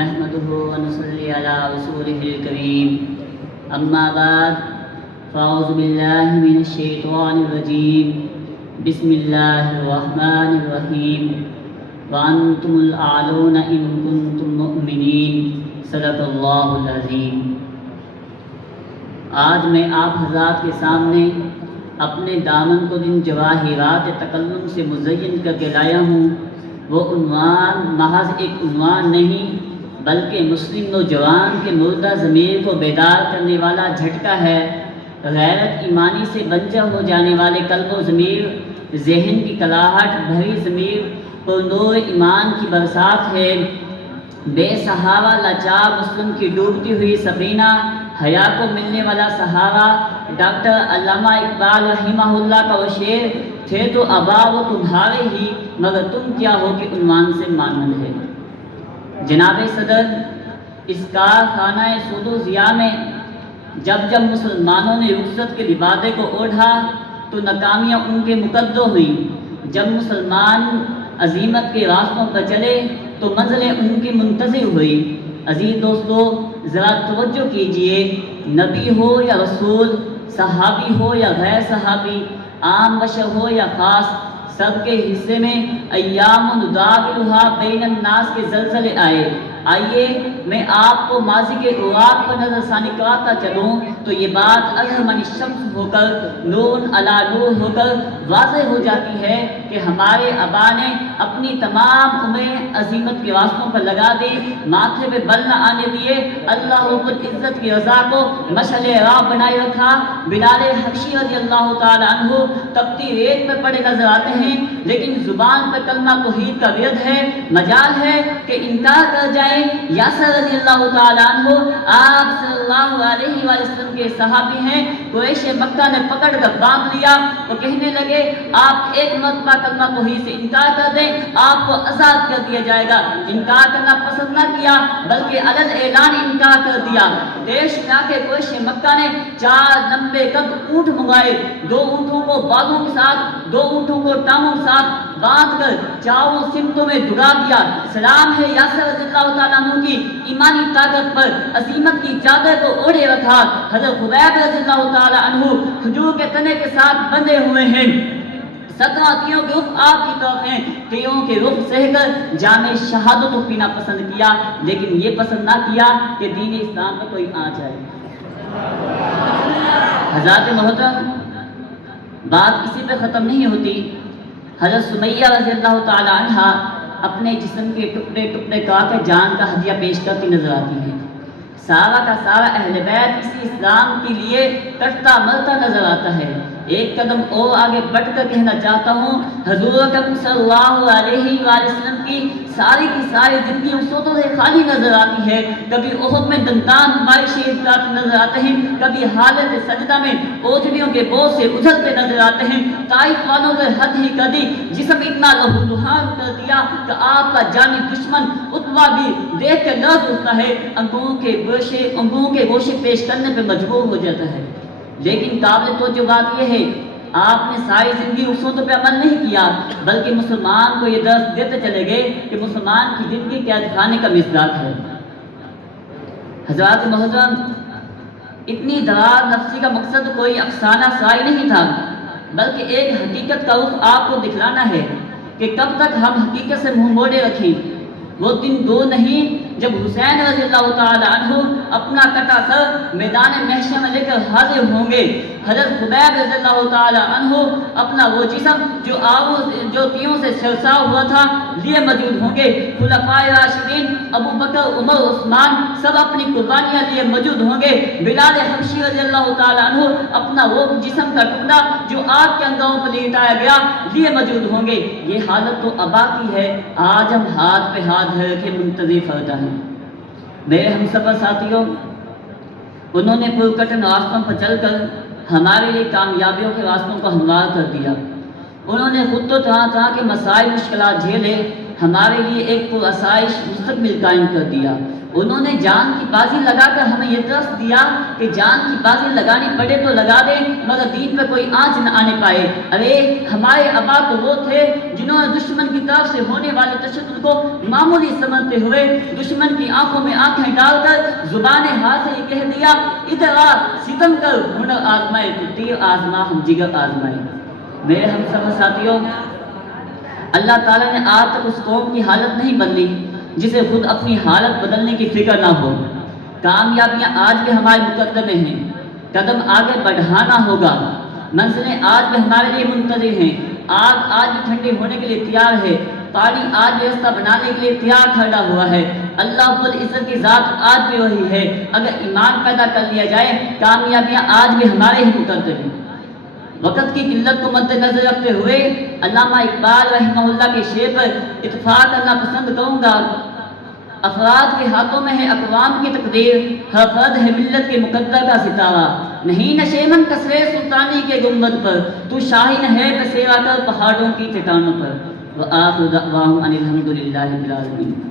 نحمده ونصلي على رسوله الكريم أما بعد فأعوذ بالله من الشيطان الرجيم بسم الله الرحمن الرحيم وأنتم الأعلون إن كنتم مؤمنين صدق اللہ العظیم۔ آج میں آپ حضرات کے سامنے اپنے دامن کو جن جواہرات تکلم سے مزین کر کے لایا ہوں، وہ عنوان محض ایک عنوان نہیں بلکہ مسلم نوجوان کے مردہ ضمیر کو بیدار کرنے والا جھٹکا ہے۔ غیرت ایمانی سے بنجر ہو جانے والے قلب و ضمیر، ذہن کی کلاہٹ بھری ضمیر پر نور ایمان کی برسات ہے۔ بے سہارا لاچار مسلم کی ڈوبتی ہوئی سفینہ، حیا کو ملنے والا سہارا۔ ڈاکٹر علامہ اقبال رحمہ اللہ کا وہ شعر، تھے تو آبا وہ تمہارے ہی مگر تم کیا ہو کہ عنوان سے مانند ہے۔ جناب صدر، اس کارخانہ سود و ضیاء میں جب مسلمانوں نے رخصت کے لبادے کو اوڑھا تو ناکامیاں ان کے مقدر ہوئیں۔ جب مسلمان عزیمت کے راستوں پر چلے تو منزلیں ان کی منتظر ہوئی۔ عزیز دوستو، ذرا توجہ کیجئے، نبی ہو یا رسول، صحابی ہو یا غیر صحابی، عام بشر ہو یا خاص، سب کے حصے میں ایام نداولھا بین الناس کے زلزلے آئے۔ آئیے میں آپ کو ماضی کے اوراق پر نظر ثانی کراتا چلوں تو یہ بات اظہر من الشمس ہو کر نور علی نور ہو کر واضح ہو جاتی ہے کہ ہمارے آبا نے اپنی تمام عمریں عزیمت کے راستوں پر لگا دی، ماتھے پہ بل نہ آنے دیے، اللہ رب العزت کی رضا کو مشعل راہ بنائے رکھا۔ بلال حبشی رضی اللہ تعالی عنہ تپتی ریت پر پڑے نظر آتے ہیں لیکن زبان پر کلمہ توحید کا ورد ہے۔ مجال ہے کہ انکار کر جائیں۔ یاسر رضی اللہ تعالی عنہ آپ صلی اللہ علیہ وآلہ وسلم کے صحابی ہیں، قریش مکہ نے پکڑ کر باندھ لیا، وہ کہنے لگے آپ ایک مرتبہ کلمہ توحید سے انکار کر دیں آپ کو آزاد کر دیا جائے گا۔ انکار کرنا پسند نہ کیا بلکہ علن اعلان انکار کر دیا۔ دیش میں آ کے قریش مکہ نے 4 لمبے قد اونٹ منگائے، 2 اونٹوں کو بازوں کے ساتھ، 2 اونٹوں کو ٹانگوں کے ساتھ باندھ کر چاروں سمتوں میں دڑا دیا۔ سلام ہے یاسر رضی اللہ تعالیٰ عنہ کی ایمانی طاقت پر، عظیمت کی چادر کو اوڑھے رکھا۔ حضرت خبیب رضی اللہ تعالیٰ عنہ کھجور کے تنے کے ساتھ بندھے ہوئے ہیں، 17 تیوں کے رخ آپ کی طرف ہیں، تیوں کے رخ سہ کر جام شہادت کو پینا پسند کیا، لیکن یہ پسند نہ کیا کہ دین اسلام میں کوئی آ جائے۔ حضرات محترم، بات اسی پہ ختم نہیں ہوتی۔ حضرت سمیہ رضی اللہ تعالی عنہ اپنے جسم کے ٹکڑے ٹکڑے کاٹ کے جان کا ہدیہ پیش کرتی نظر آتی ہیں۔ سارا کا سارا اہل بیت اسی اسلام کے لیے کٹتا مرتا نظر آتا ہے۔ ایک قدم اور آگے بڑھ کر کہنا چاہتا ہوں، حضور اکرم صلی اللہ علیہ وآلہ وسلم کی ساری زندگی اسوتوں سے خالی نظر آتی ہے۔ کبھی احد میں دندان مائل شہید کرتے نظر آتے ہیں، کبھی حالت سجدہ میں اوجڑیوں کے بوجھ سے اجھلتے نظر آتے ہیں۔ طائف والوں نے حد ہی کر دی، جسم اتنا لہولہان کر دیا کہ آپ کا جانی دشمن عتبہ بھی دیکھ کے لرز اٹھتا ہے، انگوروں کے گوشے پیش کرنے پہ مجبور ہو جاتا ہے۔ لیکن قابل توجہ بات یہ ہے، آپ نے ساری زندگی اصولوں پہ عمل نہیں کیا بلکہ مسلمان کو یہ درس دیتے چلے گئے کہ مسلمان کی زندگی قید خانے کا مزاج ہے۔ حضرات محترم، اتنی درار نفسی کا مقصد کوئی افسانہ سرائی نہیں تھا بلکہ ایک حقیقت کا رخ آپ کو دکھلانا ہے کہ کب تک ہم حقیقت سے منہ موڑے رکھیں۔ وہ دن دور نہیں جب حسین رضی اللہ تعالی عنہ اپنا کٹا سر میدان محشر میں لے کر حاضر ہوں گے۔ حضرت خبیب رضی اللہ تعالی عنہ اپنا وہ جسم جو تیوں سے سرسا ہوا تھا لیے موجود ہوں گے۔ خلفائے راشدین ابو بکر عمر عثمان سب اپنی قربانیاں لیے موجود ہوں گے۔ بلال حبشی رضی اللہ تعالی عنہ اپنا وہ جسم کا ٹکڑا جو آگ کے انگاروں پر لٹایا گیا لیے موجود ہوں گے۔ یہ حالت تو ابا کی ہے، آج ہم ہاتھ پہ ہاتھ دھر کے منتظر فردا ہیں۔ میرے ہم سفر ساتھیوں، انہوں نے پرکٹن راستوں پر چل کر ہمارے لیے کامیابیوں کے راستوں کو ہموار کر دیا۔ انہوں نے خود تو طرح طرح کے مسائل مشکلات جھیلے، ہمارے لیے ایک پرآسائش مستقبل قائم کر دیا۔ انہوں نے جان کی بازی لگا کر ہمیں یہ درس دیا کہ جان کی بازی لگانی پڑے تو لگا دیں مگر دین پہ کوئی آنچ نہ آنے پائے۔ ارے ہمارے آبا تو وہ تھے جنہوں نے دشمن کی طرف سے ہونے والے تشدد کو معمولی سمجھتے ہوئے دشمن کی آنکھوں میں آنکھیں ڈال کر زبان حال سے یہ کہہ دیا ادھر آ ستم کر ہنر آزمائے تو تیر آزما ہم جگر آزمائے۔ میرے ہم سب ساتھیوں، اللہ تعالیٰ نے آج تک اس قوم کی حالت نہیں بدلی جسے خود اپنی حالت بدلنے کی فکر نہ ہو۔ کامیابیاں آج بھی ہمارے مقدمے ہیں، قدم آگے بڑھانا ہوگا، منزلیں آج بھی ہمارے لیے منتظر ہیں، آگ آج بھی ٹھنڈی ہونے کے لیے تیار ہے، پانی آج بھی راستہ بنانے کے لیے تیار کھڑا ہوا ہے۔ اللہ رب العزت کی ذات آج بھی وہی ہے، اگر ایمان پیدا کر لیا جائے کامیابیاں آج بھی ہمارے ہی مقدر ہیں۔ وقت کی قلت کو مد نظر رکھتے ہوئے علامہ اقبال رحمہ اللہ کے شعر پر اتفاق کرنا پسند کروں گا۔ افراد کے ہاتھوں میں ہے اقوام کی تقدیر، ہر فرد ہے ملت کے مقدر کا ستارہ، نہیں نشیمن کسرے سلطانی کے گنبد پر، تو شاہین ہے بسیرا کر پہاڑوں کی چٹانوں پر۔ وآخر دعواہم ان الحمدللہ رب العالمین۔